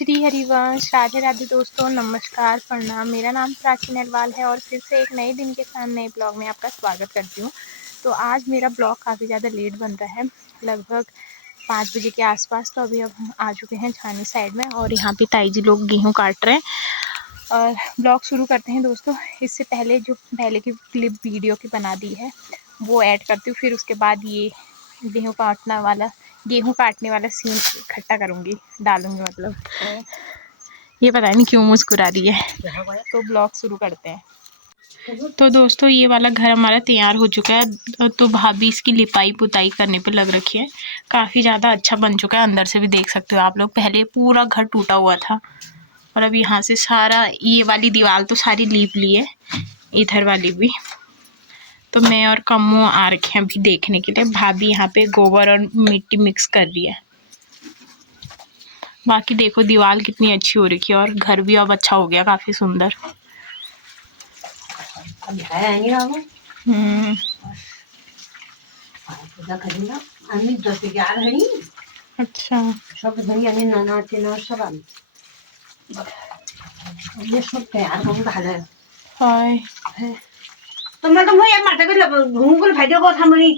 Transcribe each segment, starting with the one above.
श्री हरिवंश। राधे राधे दोस्तों, नमस्कार, प्रणाम। मेरा नाम प्राची नरवाल है और फिर से एक नए दिन के साथ नए ब्लॉग में आपका स्वागत करती हूँ। तो आज मेरा ब्लॉग काफ़ी ज़्यादा लेट बन रहा है, लगभग 5 बजे के आसपास। तो अभी अब हम आ चुके हैं छानी साइड में और यहाँ पे ताई जी लोग गेहूँ काट रहे हैं और ब्लॉग शुरू करते हैं दोस्तों। इससे पहले जो पहले की क्लिप वीडियो की बना दी है वो ऐड करती हूँ, फिर उसके बाद ये गेहूँ काटने वाला सीन इकट्ठा करूँगी, डालूँगी। मतलब ये पता नहीं क्यों मुस्कुरा रही है। तो ब्लॉग शुरू करते हैं। तो दोस्तों ये वाला घर हमारा तैयार हो चुका है, तो भाभी इसकी लिपाई पुताई करने पे लग रखी है। काफ़ी ज़्यादा अच्छा बन चुका है, अंदर से भी देख सकते हो आप लोग। पहले पूरा घर टूटा हुआ था और अब यहाँ से सारा ये वाली दीवार तो सारी लीप ली है, इधर वाली भी। तो मैं और कम्मू आ रखे हैं अभी देखने के लिए। भाभी यहाँ पे गोबर और मिट्टी मिक्स कर रही है। बाकी देखो दीवार कितनी अच्छी हो रखी है और घर भी अब अच्छा हो गया, काफ़ी सुंदर। अच्छा, सब नाना सब ये सब तैयार करून झालं। हाय तो मैं तो या माटा घुंगुल फायदे को थांबणी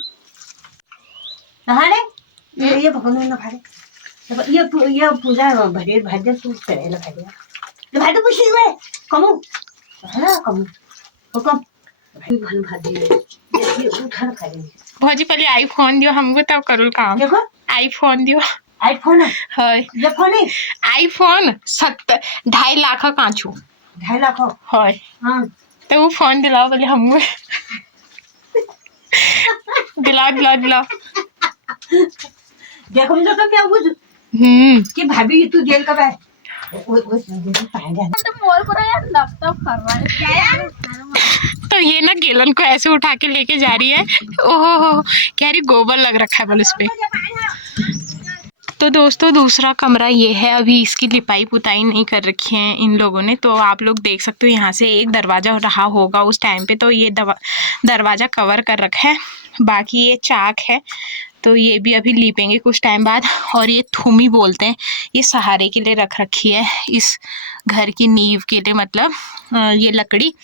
नहाले ये भगवान ना फाडे ये पूजा भरे भाज्या तू करायला फायदे ते भाजी पुशी वे कमू हां कमू हुकम भाई भन भाजी ये उठा खाली भाजी पहले आईफोन दियो हमको तब करूल काम। देखो आईफोन दियो। आईफोन हाय ये फोन है आईफोन 2.5 लाख कांचू 2.5 लाख हाय हां तो वो फोन दिलाओ बोले हम दिलाओ देखो मुझे तो क्या बुझ कि भाभी तू जेल कब है तो ये ना गेलन को ऐसे उठा के लेके जा रही है। ओहो कह रही गोबर लग रखा है बोल उस पे। तो दोस्तों दूसरा कमरा ये है, अभी इसकी लिपाई पुताई नहीं कर रखी है इन लोगों ने। तो आप लोग देख सकते हो यहाँ से एक दरवाज़ा रहा होगा उस टाइम पे, तो ये दरवाज़ा कवर कर रखा है। बाकी ये चाक है तो ये भी अभी लीपेंगे कुछ टाइम बाद। और ये थूमी बोलते हैं, ये सहारे के लिए रख रखी है इस घर की नींव के लिए, मतलब ये लकड़ी,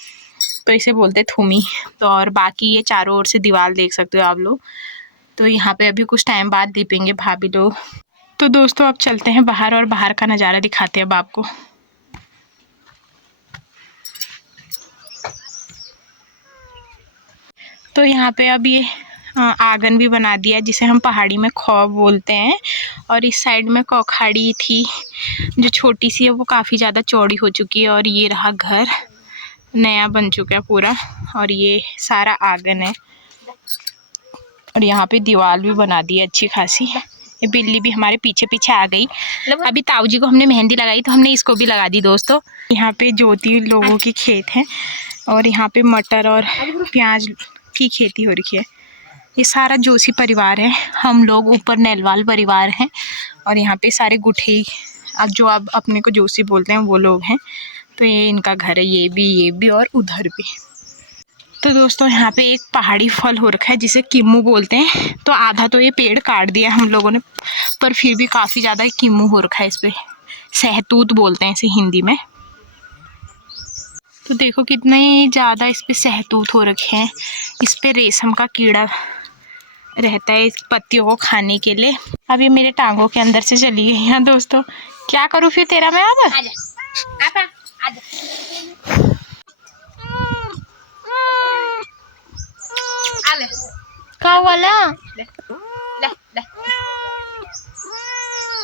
तो इसे बोलते हैं थूमी। तो और बाकी ये चारों ओर से दीवार देख सकते हो आप लोग। तो यहाँ पे अभी कुछ टाइम बाद लीपेंगे भाभी लोग। तो दोस्तों अब चलते हैं बाहर और बाहर का नज़ारा दिखाते हैं अब आपको। तो यहाँ पे अब ये आंगन भी बना दिया जिसे हम पहाड़ी में खौ बोलते हैं। और इस साइड में कौखाड़ी थी जो छोटी सी है, वो काफ़ी ज़्यादा चौड़ी हो चुकी है। और ये रहा घर, नया बन चुका है पूरा। और ये सारा आंगन है और यहाँ पे दीवार भी बना दी है अच्छी खासी। ये बिल्ली भी हमारे पीछे पीछे आ गई। अभी ताऊ जी को हमने मेहंदी लगाई तो हमने इसको भी लगा दी दोस्तों। यहाँ पे ज्योति लोगों की खेत है और यहाँ पे मटर और प्याज की खेती हो रही है। ये सारा जोशी परिवार है, हम लोग ऊपर नेलवाल परिवार हैं और यहाँ पे सारे गुठे अब जो अब अपने को जोशी बोलते हैं वो लोग हैं। तो ये इनका घर है, ये भी और उधर भी। तो दोस्तों यहाँ पे एक पहाड़ी फल हो रखा है जिसे किम्मू बोलते हैं। तो आधा तो ये पेड़ काट दिया हम लोगों ने, पर फिर भी काफ़ी ज़्यादा किम्मू हो रखा है इस पर। सहतूत बोलते हैं इसे हिंदी में। तो देखो कितने ज़्यादा इस पर सहतूत हो रखे हैं। इस पर रेशम का कीड़ा रहता है इस पत्तियों को खाने के लिए। अब ये मेरे टांगों के अंदर से चली गई है दोस्तों। क्या करूँ फिर तेरा मैं अब क्या वाला ले ले ले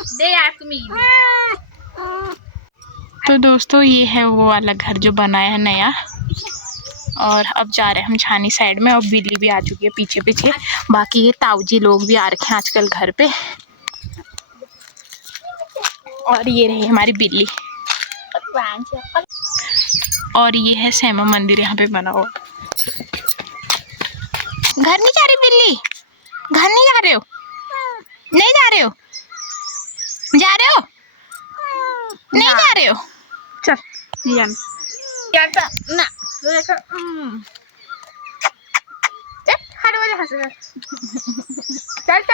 दे यार तुम्हें। तो दोस्तों ये है वो वाला घर जो बनाया है नया। और अब जा रहे हैं हम छानी साइड में और बिल्ली भी आ चुकी है पीछे पीछे। बाकी ये ताऊजी लोग भी आ रखे हैं आजकल घर पे। और ये रही हमारी बिल्ली। और ये है श्यामा मंदिर यहाँ पे बना हुआ। घर नहीं जा रही बिल्ली, घर नहीं जा रहे हो, नहीं जा रहे हो, जा रहे हो, नहीं जा रहे हो, चल ना चल चल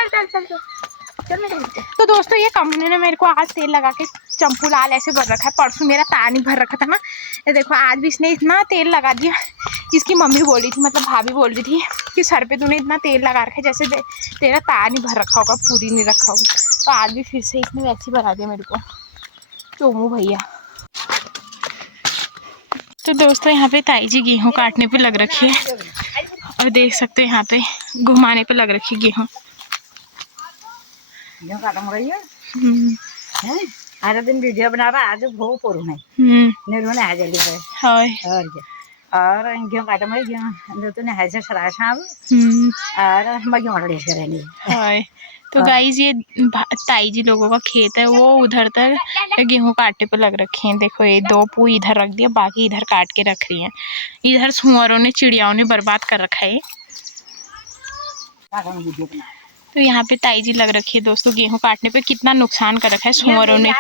चल चल चल तो दोस्तों ये कंपनी ने मेरे को आज तेल लगा के चंपू लाल ऐसे भर रखा है। परसों मेरा तार नहीं भर रखा था ना, ये देखो आज भी इसने इतना तेल लगा दिया। इसकी मम्मी बोल रही थी, मतलब भाभी बोल रही थी कि सर पे तूने इतना तेल लगा रखा है जैसे तेरा तार नहीं भर रखा होगा, पूरी नहीं रखा होगा। तो आज भी फिर से इसने वैसे ही भरा दिया मेरे को, चोमू भैया। तो दोस्तों यहाँ पे ताई जी गेहूँ काटने पे लग रखी है और देख सकते हैं यहाँ पे घुमाने पे लग रखी है गेहूँ। आज दिन वीडियो बना रहा, आज बहुत पोरू है निर्मल आ जल्दी पे हाय और गेहूं काटा मैं गेहूं तो ने हैसे सरा साहब और मैं गेहूं काट करेंगे हाय। तो गाइस ये ताई जी लोगों का खेत है, वो उधर तक गेहूं काटने पे लग रखे हैं। देखो ये 2 पू इधर रख दिया, बाकी इधर काट के रख रही हैं। इधर सुअरों ने चिड़ियाओं ने बर्बाद कर रखा है। तो यहाँ पे ताई जी लग रखी है दोस्तों, गेहूं काटने पे कितना नुकसान कर रखा है सुअरों ने।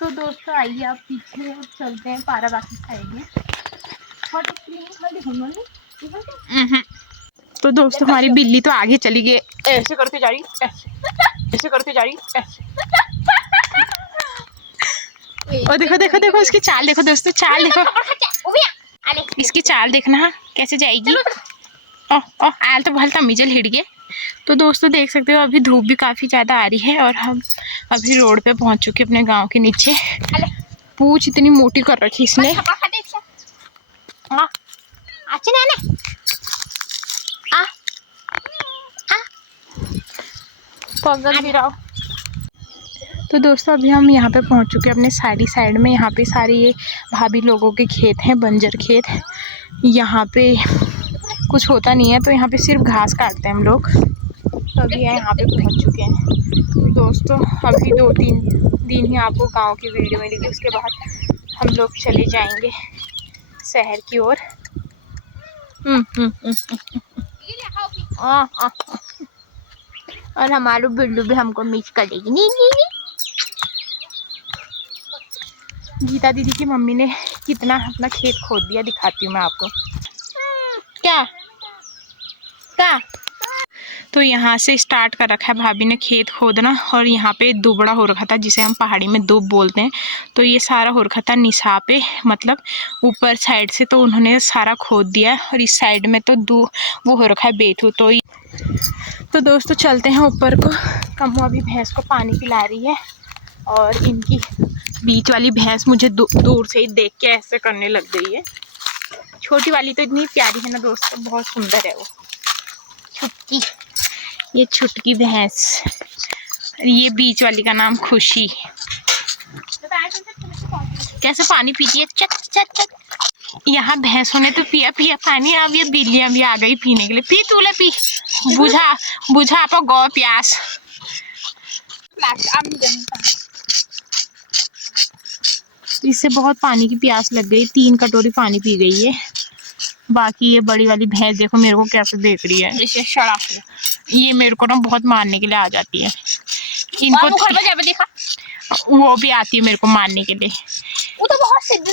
तो दोस्तों आइए आप पीछे चलते हैं पाराबाकी साइड में। तो दोस्तों हमारी बिल्ली तो आगे चली गई, ऐसे करके जा रही, ऐसे करके जा रही, ऐसे। और देखो देखो देखो इसकी चाल देखो दोस्तों, चाल देखो, इसकी चाल देखना कैसे जाएगी। आल तो भलता मिजल हिट गए। तो दोस्तों देख सकते हो अभी धूप भी काफ़ी ज़्यादा आ रही है और हम अभी रोड पे पहुंच चुके अपने गांव के नीचे। पूंछ इतनी मोटी कर रखी इसने। पगल गिराओ। तो दोस्तों अभी हम यहाँ पे पहुँच चुके हैं अपने साइड में। यहाँ पे सारे ये भाभी लोगों के खेत हैं, बंजर खेत। यहाँ पे कुछ होता नहीं है तो यहाँ पे सिर्फ घास काटते हैं हम लोग। तो अभी यहाँ पे पहुँच चुके हैं। तो दोस्तों अभी 2-3 दिन ही आपको गांव की वीडियो मिलेगी, उसके बाद हम लोग चले जाएंगे शहर की ओर। और हमारे बिल्लू भी हमको मिस करेगी। नहीं गीता दीदी की मम्मी ने कितना अपना खेत खोद दिया, दिखाती हूँ मैं आपको। क्या क्या तो यहाँ से स्टार्ट कर रखा है भाभी ने खेत खोदना। और यहाँ पे दुबड़ा हो रखा था जिसे हम पहाड़ी में दुब बोलते हैं। तो ये सारा हो रखा था निशा पे, मतलब ऊपर साइड से। तो उन्होंने सारा खोद दिया और इस साइड में तो वो हो रखा है बेथू। तो दोस्तों चलते हैं ऊपर को। कम्मू अभी भैंस को पानी पिला रही है और इनकी बीच वाली भैंस मुझे दूर से ही देख के ऐसे करने लग गई है। छोटी वाली तो इतनी प्यारी है ना दोस्तों, बहुत सुंदर है वो छुटकी, ये छुटकी भैंस। ये बीच वाली का नाम खुशी। कैसे पानी पीती है, चट चट चट। यहाँ भैंसों ने तो पिया पानी, अब ये बिल्लियां भी आ गई पीने के लिए। पी तूले पी, बुझा आप गौ प्यास। इससे बहुत पानी की प्यास लग गई, 3 कटोरी पानी पी गई है। बाकी ये बड़ी वाली भैंस देखो मेरे को कैसे देख रही है, इसे ये मेरे को ना बहुत मारने के लिए आ जाती है। इनको देखा वो भी आती है मेरे को मारने के लिए। वो तो बहुत सीधी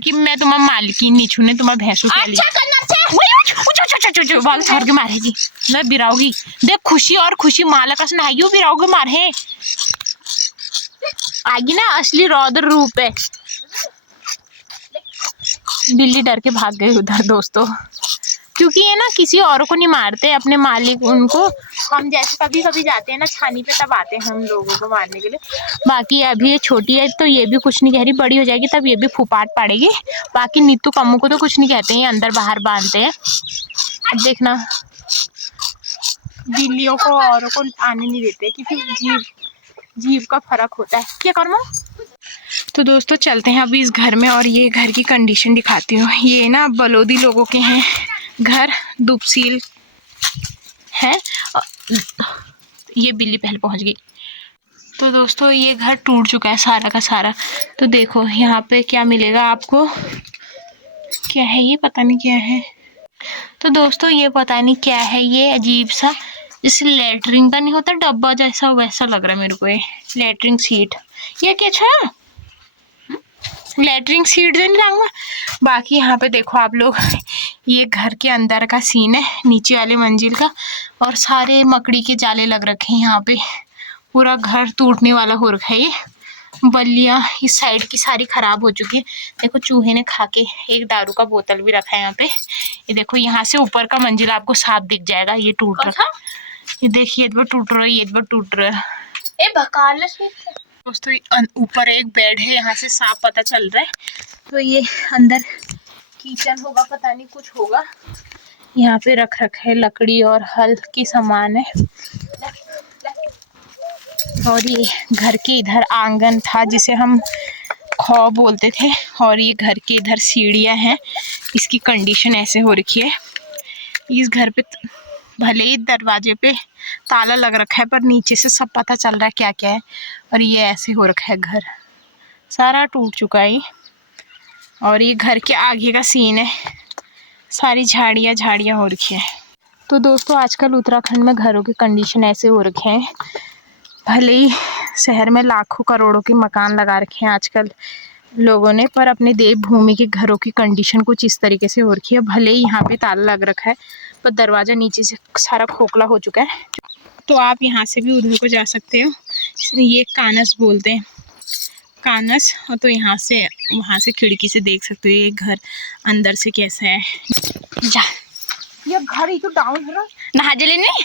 कि मैं तुम्हारा मालिकी नहीं छूने, तुम्हारा भैंसों के लिए छोड़ के मारेगी, मैं बिराऊगी। देख खुशी और खुशी मालकस नहाइयो बिराओगे मारे आगी ना, असली रौद्र रूप है। बिल्ली डर के भाग गई उधर दोस्तों, क्योंकि ये ना किसी और को नहीं मारते, अपने मालिक उनको। हम जैसे कभी कभी जाते हैं ना छानी पे, तब आते हैं हम लोगों को मारने के लिए। बाकी अभी ये छोटी है तो ये भी कुछ नहीं कह रही, बड़ी हो जाएगी तब ये भी फुपाट पड़ेगी। बाकी नीतू कम्मू को तो कुछ नहीं कहते हैं, अंदर बाहर बांधते हैं। अब देखना बिल्लियों को औरों को आने नहीं देते, क्योंकि जीव का फर्क होता है। क्या करूँ? तो दोस्तों चलते हैं अभी इस घर में और ये घर की कंडीशन दिखाती हूँ। ये ना बलोदी लोगों के हैं घर, दुपसील है। ये बिल्ली पहले पहुंच गई। तो दोस्तों ये घर टूट चुका है सारा का सारा। तो देखो यहाँ पे क्या मिलेगा आपको, क्या है ये, पता नहीं क्या है। तो दोस्तों ये पता नहीं क्या है, ये अजीब सा जैसे लेटरिन का नहीं होता डब्बा जैसा, वैसा लग रहा है मेरे को। ये लेटरिन सीट, ये क्या है, लेटरिन सीट जो नहीं लाऊंगा। बाकी यहाँ पे देखो आप लोग, ये घर के अंदर का सीन है, नीचे वाले मंजिल का, और सारे मकड़ी के जाले लग रखे हैं यहाँ पे। पूरा घर टूटने वाला हो रखा है। ये बल्लियाँ इस साइड की सारी खराब हो चुकी है। देखो चूहे ने खा के, एक दारू का बोतल भी रखा है यहाँ पे। ये देखो यहाँ से ऊपर का मंजिल आपको साफ दिख जाएगा, ये टूट रहा है। ये देखिए ये टूट रहा है, ये टूट रहा है। दोस्तों ऊपर एक बेड है, यहाँ से साफ पता चल रहा है। तो ये अंदर किचन होगा, पता नहीं कुछ होगा। यहाँ पे रख रखा है लकड़ी और हल्की सामान है। और ये घर के इधर आंगन था जिसे हम खौ बोलते थे, और ये घर के इधर सीढ़ियाँ हैं। इसकी कंडीशन ऐसे हो रखी है। इस घर पे भले ही दरवाजे पे ताला लग रखा है, पर नीचे से सब पता चल रहा है क्या क्या है। और ये ऐसे हो रखा है, घर सारा टूट चुका है। और ये घर के आगे का सीन है, सारी झाड़ियाँ हो रखी है। तो दोस्तों आजकल उत्तराखंड में घरों की कंडीशन ऐसे हो रखे हैं। भले ही शहर में लाखों करोड़ों के मकान लगा रखे हैं आजकल लोगों ने, पर अपने देवभूमि के घरों की कंडीशन कुछ इस तरीके से हो रखी है। भले ही यहाँ पे ताला लग रखा है, पर दरवाज़ा नीचे से सारा खोखला हो चुका है। तो आप यहाँ से भी उधर को जा सकते हो। ये कानस बोलते हैं, कानस। और तो यहाँ से वहाँ से खिड़की से देख सकते हो ये घर अंदर से कैसा है। जा ये घर ही तो डाउन है ना, नहा जले नहीं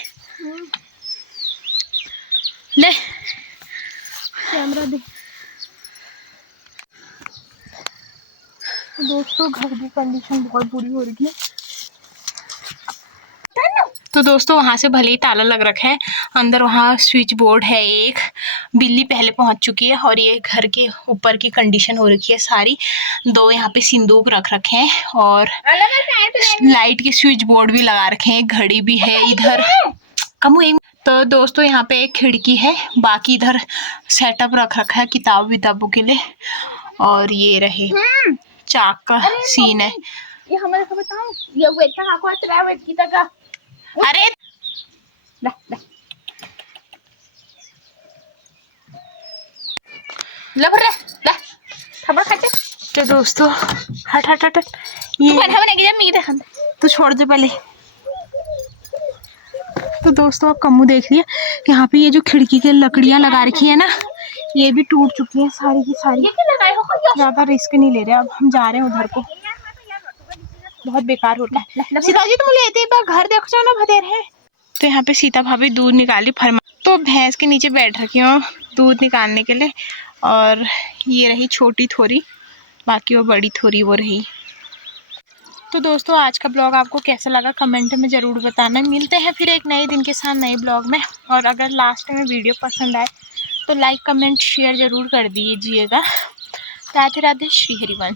ले कैमरा दे। दोस्तों घर की कंडीशन बहुत बुरी हो रही है। तो दोस्तों वहाँ से भले ही ताला लग रखा है, अंदर वहाँ स्विच बोर्ड है, एक बिल्ली पहले पहुँच चुकी है। और ये घर के ऊपर की कंडीशन हो रखी है सारी। दो यहाँ पे सिंदूक रख रखे हैं, और लाइट के स्विच बोर्ड भी लगा रखे हैं, घड़ी भी है इधर। तो दोस्तों यहाँ पे एक खिड़की है, बाकी इधर सेटअप रख रखा है किताबों के लिए। और ये रहे चाक का सीन है। ये हमारे को बताओ, ये वेट का आपको आता है, वेट की तक अरे खबर खाते। तो दोस्तों हट ये तो छोड़ दे पहले। तो दोस्तों आप कम्मू देख रही है, यहाँ पे ये जो खिड़की के लकड़ियाँ लगा रखी है ना, ये भी टूट चुकी है सारी की सारी। ज़्यादा रिस्क नहीं ले रहे, अब हम जा रहे हैं उधर को। बहुत बेकार होता है। सीता जी तुम लेते घर देखो जाओ ना भदेर है। तो यहाँ पे सीता भाभी दूध निकाली फरमा, तो भैंस के नीचे बैठ रखी हूँ दूध निकालने के लिए। और ये रही छोटी थोरी, बाकी वो बड़ी थोरी वो रही। तो दोस्तों आज का ब्लॉग आपको कैसा लगा कमेंट में ज़रूर बताना। मिलते हैं फिर एक नए दिन के साथ नए ब्लॉग में। और अगर लास्ट में वीडियो पसंद आए तो लाइक कमेंट शेयर ज़रूर कर दीजिएगा। राधे राधे, श्री हरिवंश।